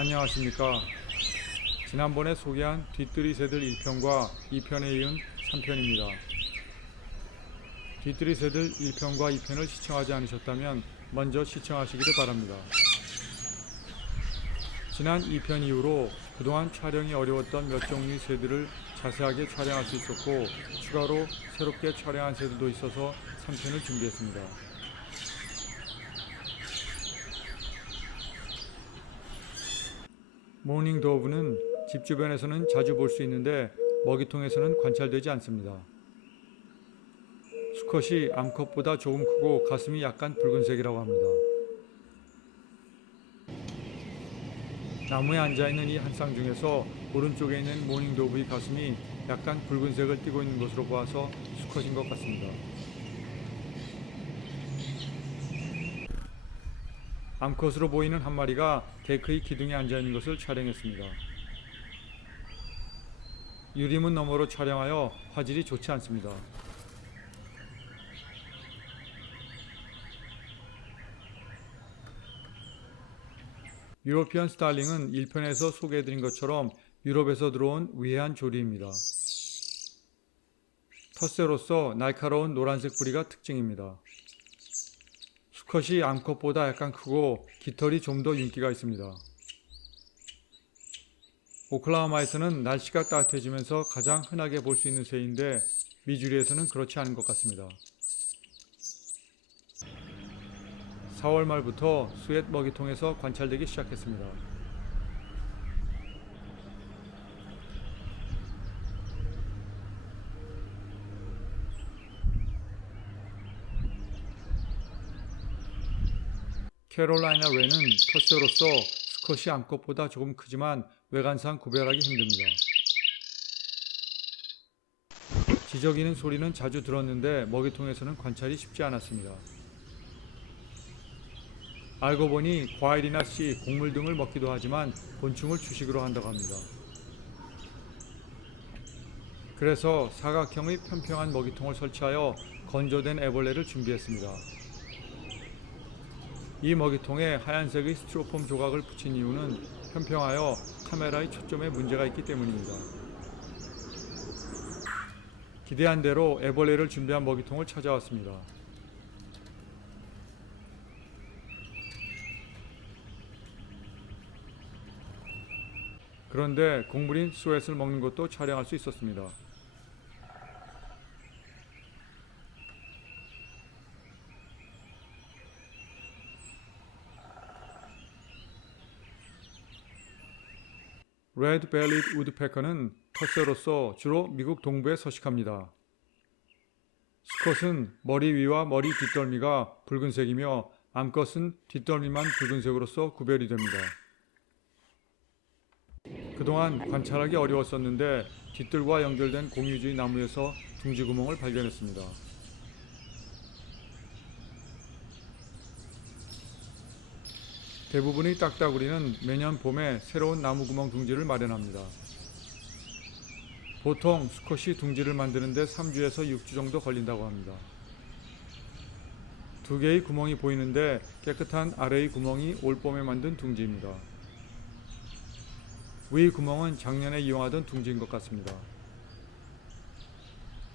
안녕하십니까. 지난번에 소개한 뒤뜰이 새들 1편과 2편에 이은 3편입니다. 뒤뜰이 새들 1편과 2편을 시청하지 않으셨다면 먼저 시청하시기를 바랍니다. 지난 2편 이후로 그동안 촬영이 어려웠던 몇 종류의 새들을 자세하게 촬영할 수 있었고, 추가로 새롭게 촬영한 새들도 있어서 3편을 준비했습니다. 모닝 도브는 집 주변에서는 자주 볼 수 있는데 먹이통에서는 관찰되지 않습니다. 수컷이 암컷보다 조금 크고 가슴이 약간 붉은색이라고 합니다. 나무에 앉아있는 이 한 쌍 중에서 오른쪽에 있는 모닝 도브의 가슴이 약간 붉은색을 띠고 있는 것으로 보아서 수컷인 것 같습니다. 암컷으로 보이는 한 마리가 데크의 기둥에 앉아있는 것을 촬영했습니다. 유리문 너머로 촬영하여 화질이 좋지 않습니다. 유로피언 스타일링은 1편에서 소개해드린 것처럼 유럽에서 들어온 위해한 조리입니다. 텃새로서 날카로운 노란색 뿌리가 특징입니다. 수컷이 암컷보다 약간 크고 깃털이 좀 더 윤기가 있습니다. 오클라호마에서는 날씨가 따뜻해지면서 가장 흔하게 볼 수 있는 새인데 미주리에서는 그렇지 않은 것 같습니다. 4월 말부터 스웨트 먹이통에서 관찰되기 시작했습니다. 캐롤라이나 레는 텃새로서 수컷이 암컷보다 조금 크지만 외관상 구별하기 힘듭니다. 지저귀는 소리는 자주 들었는데 먹이통에서는 관찰이 쉽지 않았습니다. 알고 보니 과일이나 씨, 곡물 등을 먹기도 하지만 곤충을 주식으로 한다고 합니다. 그래서 사각형의 평평한 먹이통을 설치하여 건조된 애벌레를 준비했습니다. 이 먹이통에 하얀색의 스티로폼 조각을 붙인 이유는 평평하여 카메라의 초점에 문제가 있기 때문입니다. 기대한 대로 애벌레를 준비한 먹이통을 찾아왔습니다. 그런데 곡물인 스웨트를 먹는 것도 촬영할 수 있었습니다. 레드 벨리드 우드페커는 텃새로서 주로 미국 동부에 서식합니다. 수컷은 머리 위와 머리 뒷덜미가 붉은색이며 암컷은 뒷덜미만 붉은색으로서 구별이 됩니다. 그동안 관찰하기 어려웠었는데 뒷뜰과 연결된 공유주의 나무에서 둥지 구멍을 발견했습니다. 대부분의 딱따구리는 매년 봄에 새로운 나무 구멍 둥지를 마련합니다. 보통 수컷이 둥지를 만드는데 3주에서 6주 정도 걸린다고 합니다. 두 개의 구멍이 보이는데 깨끗한 아래의 구멍이 올봄에 만든 둥지입니다. 위 구멍은 작년에 이용하던 둥지인 것 같습니다.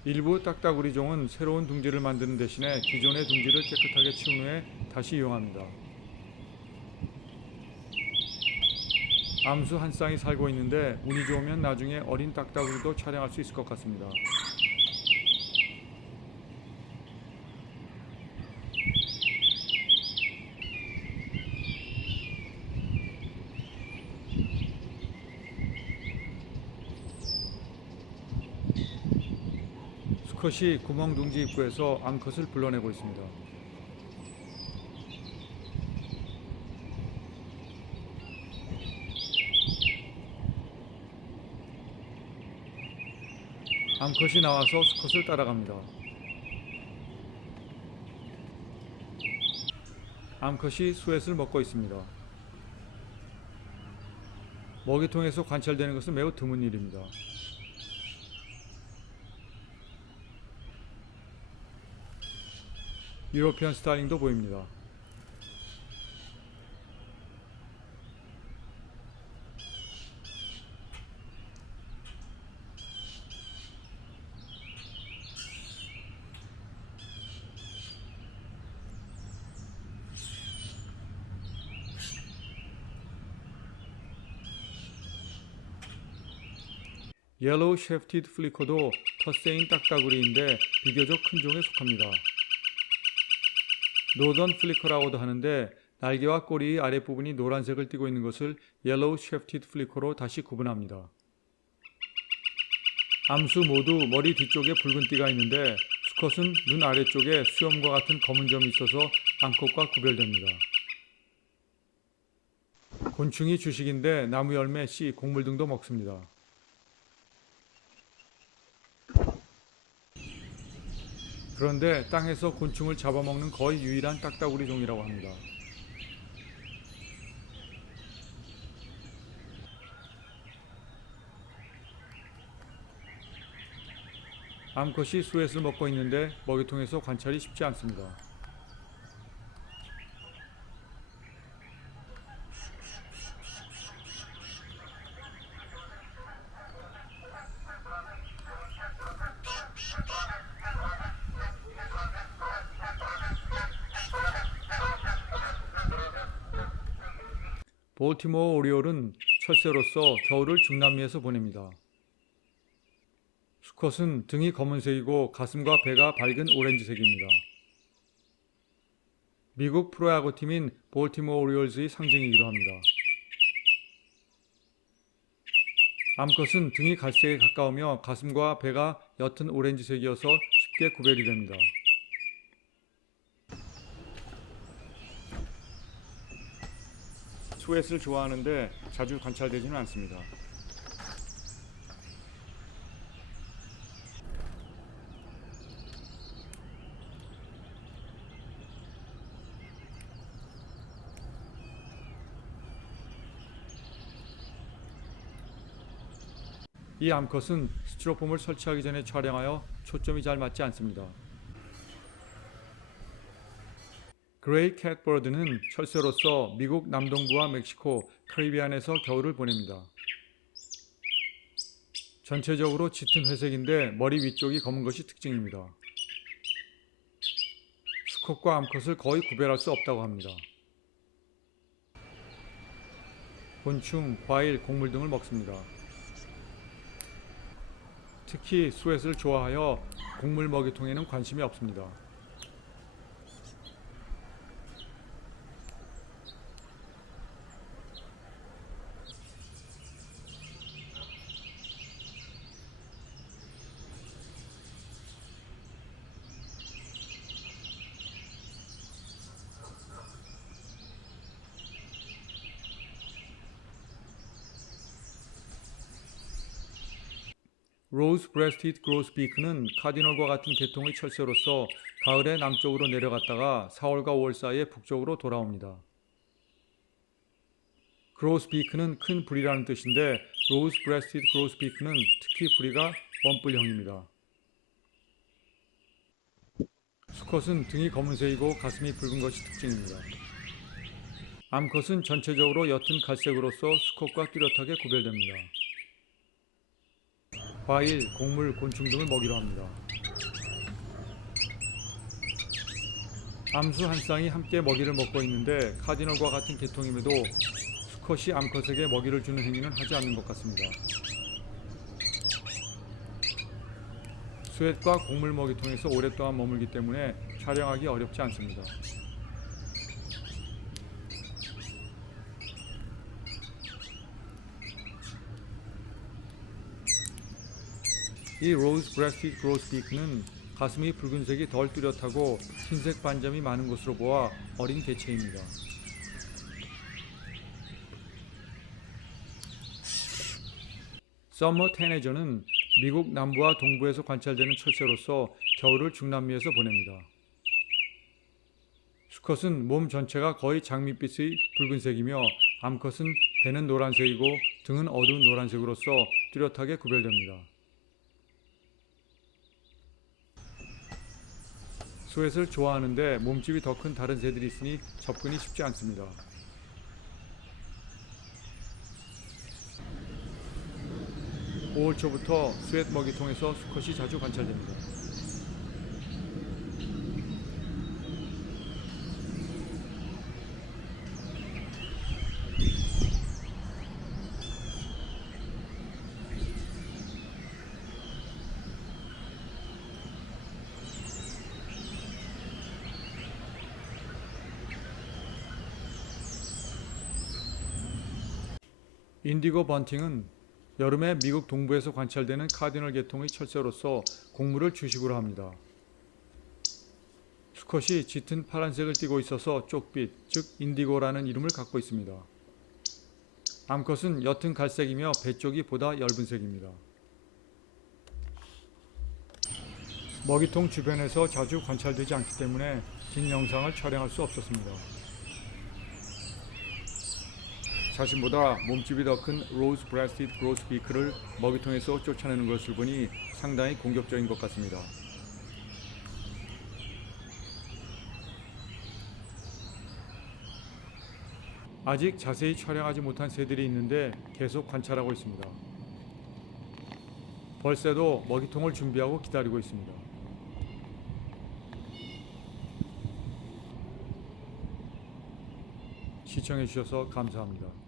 일부 딱따구리 종은 새로운 둥지를 만드는 대신에 기존의 둥지를 깨끗하게 치운 후에 다시 이용합니다. 암수 한 쌍이 살고 있는데 운이 좋으면 나중에 어린 딱따구리도 촬영할 수 있을 것 같습니다. 수컷이 구멍 둥지 입구에서 암컷을 불러내고 있습니다. 암컷이 나와서 수컷을 따라갑니다. 암컷이 스웨트를 먹고 있습니다. 먹이통에서 관찰되는 것은 매우 드문 일입니다. 유로피언 스타일링도 보입니다. 옐로우 셰프티드 플리커도 텃세인 딱따구리인데 비교적 큰 종에 속합니다. 노던 플리커라고도 하는데 날개와 꼬리 아랫부분이 노란색을 띠고 있는 것을 옐로우 셰프티드 플리커로 다시 구분합니다. 암수 모두 머리 뒤쪽에 붉은 띠가 있는데 수컷은 눈 아래쪽에 수염과 같은 검은 점이 있어서 암컷과 구별됩니다. 곤충이 주식인데 나무 열매, 씨, 곡물 등도 먹습니다. 그런데 땅에서 곤충을 잡아먹는 거의 유일한 딱따구리 종이라고 합니다. 암컷이 수액을 먹고 있는데 먹이통에서 관찰이 쉽지 않습니다. 볼티모어 오리올은 철새로서 겨울을 중남미에서 보냅니다. 수컷은 등이 검은색이고 가슴과 배가 밝은 오렌지색입니다. 미국 프로야구 팀인 볼티모어 오리올즈의 상징이기도 합니다. 암컷은 등이 갈색에 가까우며 가슴과 배가 옅은 오렌지색이어서 쉽게 구별이 됩니다. 스웨트를 좋아하는데 자주 관찰되지는 않습니다. 이 암컷은 스티로폼을 설치하기 전에 촬영하여 초점이 잘 맞지 않습니다. 그레이 캣버드는 철새로서 미국 남동부와 멕시코, 카리비안에서 겨울을 보냅니다. 전체적으로 짙은 회색인데 머리 위쪽이 검은 것이 특징입니다. 수컷과 암컷을 거의 구별할 수 없다고 합니다. 곤충, 과일, 곡물 등을 먹습니다. 특히 스웨트를 좋아하여 곡물 먹이통에는 관심이 없습니다. 로즈 브레스티드 그로스비크는 카디널과 같은 계통의 철새로서 가을에 남쪽으로 내려갔다가 4월과 5월 사이에 북쪽으로 돌아옵니다. 그로스비크는 큰 부리라는 뜻인데 로즈 브레스티드 그로스비크는 특히 부리가 원뿔형입니다. 수컷은 등이 검은색이고 가슴이 붉은 것이 특징입니다. 암컷은 전체적으로 옅은 갈색으로서 수컷과 뚜렷하게 구별됩니다. 과일, 곡물, 곤충 등을 먹이로 합니다. 암수 한 쌍이 함께 먹이를 먹고 있는데 카디널과 같은 계통임에도 수컷이 암컷에게 먹이를 주는 행위는 하지 않는 것 같습니다. 스웨트과 곡물 먹이통에서 오랫동안 머물기 때문에 촬영하기 어렵지 않습니다. 이 로즈 브레스티드 그로스비크는 가슴이 붉은색이 덜 뚜렷하고 흰색 반점이 많은 것으로 보아 어린 개체입니다. 서머 테네저는 미국 남부와 동부에서 관찰되는 철새로서 겨울을 중남미에서 보냅니다. 수컷은 몸 전체가 거의 장밋빛의 붉은색이며 암컷은 배는 노란색이고 등은 어두운 노란색으로서 뚜렷하게 구별됩니다. 스웨트를 좋아하는데 몸집이 더 큰 다른 새들이 있으니 접근이 쉽지 않습니다. (5월) 초부터 스웨트 먹이통에서 수컷이 자주 관찰됩니다. 인디고 번팅은 여름에 미국 동부에서 관찰되는 카디널 계통의 철새로서 곡물을 주식으로 합니다. 수컷이 짙은 파란색을 띠고 있어서 쪽빛, 즉 인디고라는 이름을 갖고 있습니다. 암컷은 옅은 갈색이며 배 쪽이 보다 엷은 색입니다. 먹이통 주변에서 자주 관찰되지 않기 때문에 긴 영상을 촬영할 수 없었습니다. 자신보다 몸집이 더 큰 로즈 브레스티드 그로스비크를 먹이통에서 쫓아내는 것을 보니 상당히 공격적인 것 같습니다. 아직 자세히 촬영하지 못한 새들이 있는데 계속 관찰하고 있습니다. 벌새도 먹이통을 준비하고 기다리고 있습니다. 시청해 주셔서 감사합니다.